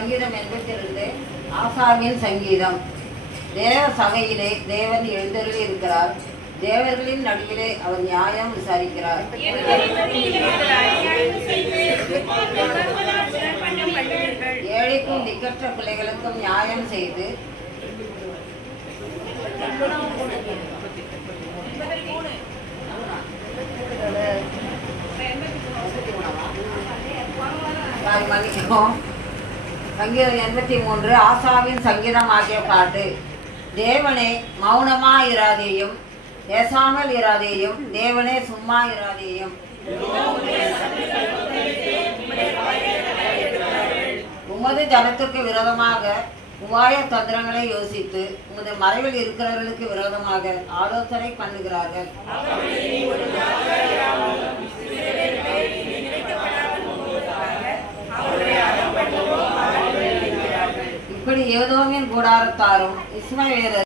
சங்கீதம் 82 ஆசாவின் சங்கீதம். தேவ சபையிலே தேவன் எழுந்தருளி இருக்கிறார். தேவர்களின் நடுவிலே அவர் நியாயம் விசாரிக்கிறார். ஏழைக்கும் திக்கற்ற பிள்ளைகளுக்கும் நியாயம் செய்து மன்னிக்கிறோம். சங்கீதம் 83 ஆசாவின் சங்கீதம் ஆகிய பாட்டு. தேவனே மௌனமா இராதேயும், பேசாமல் இராதேயும், தேவனே சும்மா இராதேயும். உமது ஜனத்திற்கு விரோதமாக உபாய தந்திரங்களை யோசித்து உமது மறைவில் இருக்கிறவர்களுக்கு விரோதமாக ஆலோசனை பண்ணுகிறார்கள். இப்படி ஏதோமின் கூடாரத்தாரும் இஸ்மவேலர்